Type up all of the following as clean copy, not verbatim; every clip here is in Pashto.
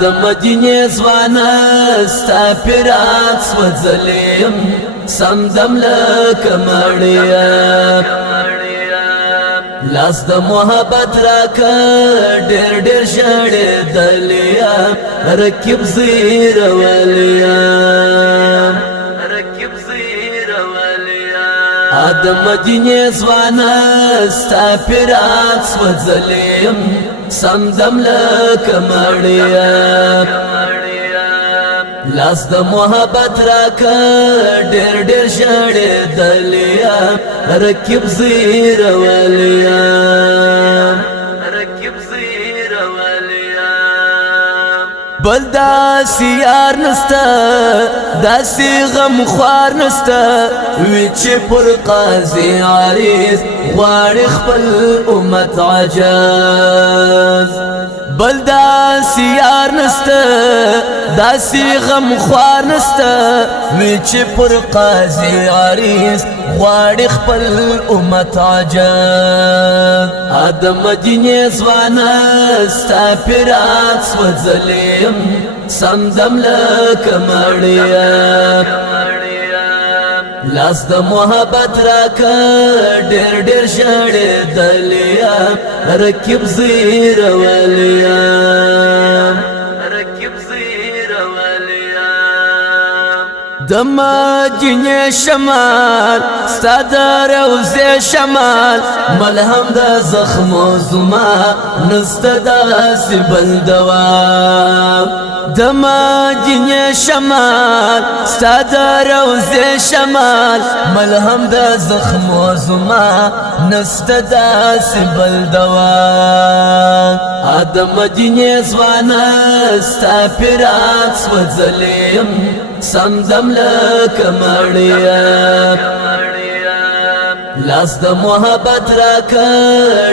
د مدینې ځوانه ستا پیرات سوځلیم سمدم لکه مړیا لاس د محبت راکه ډېر ډېر ژړېدلیا رکیب زیرولیا د مدینې ځوانه ستا پیرات سوځلیم سمدم لکه مړیا لاس د محبت راکه ډېر ډېر ژړېدلیا رکیب زیرولیا بل داسې یار نسته داسې غم خوار نسته وی چې پر قاضي عریض غواړي خپل امت عجز بل داسې یار نسته داسې غم خوار نسته وی چې پر قاضي عریض غواړي خپل امت عجز د مدینې ځوانه ستا پیرات سوځلیم سمدم لکه مړیا لاس د محبت راکه ډېر ډېر ژړېدلیا رکیب زیرولیا د مدینې شمال ستا د روضې شمال ملهم د زخمو زما نسته داسې بل دوا د مدینې شمال ستا د روضې شمال ملهم د زخمو زما نسته داسې بل دوا د مدینې ځوانه ستا پیرات سوځلیم سمدم لکه مړیا لاس د محبت راکه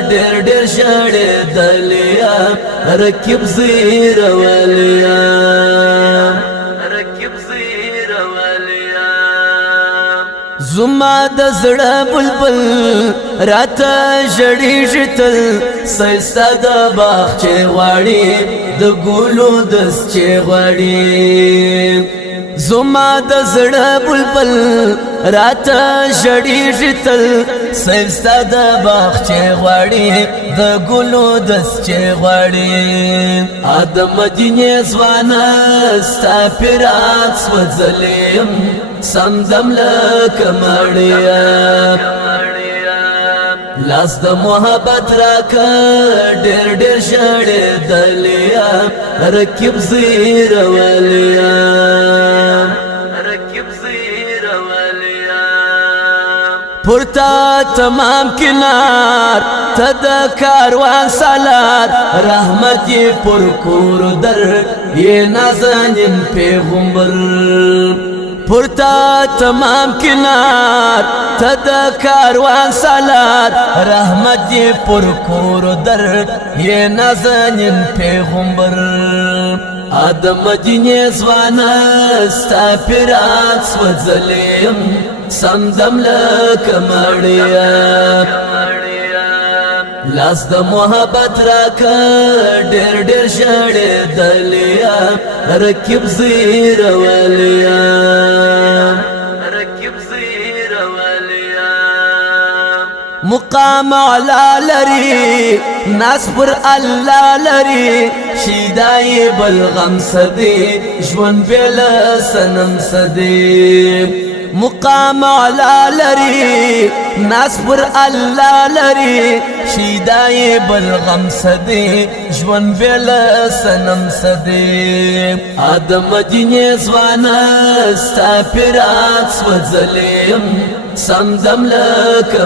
ډېر ډېر ژړېدلیا رکیب زیرولیا زما د زړه بلبل راته ژړېږي تل ستا د باغچې غواړي د ګلو دستچې غواړي زما د زړه بلبل راته ژړېږي تل ستا د باغچې غواړي د ګلو دستچې غواړي د مدینې ځوانه ستا پیرات سوځلیم سمدم لکه مړیا لاس د محبت راکه ډېر ډېر ژړېدلیا رکیب زیرولیا پورته تمام کنار ته د کاروان سالار رحمت یې پر کور در یې نازنین پیغمبر پورته تمام کنار ته د کاروان سالار رحمت یې پر کور در یې نازنین پیغمبر د مدینې ځوانه ستا پیرات سوځلیم سمدم لکه مړیا لاس د محبت راکه ډېر ډېر ژړېدلیا رکیب زیرولیا مقام علا لري ناس پر الله لري شیدای بلغم سدی ژوند بلا سنم سدی مقام علا لري ناس پر الله لري شیدای بلغم سدی ژوند بلا سنم سدی د مدینې ځوانه ستا پیرات سوځلیم سمدم لکه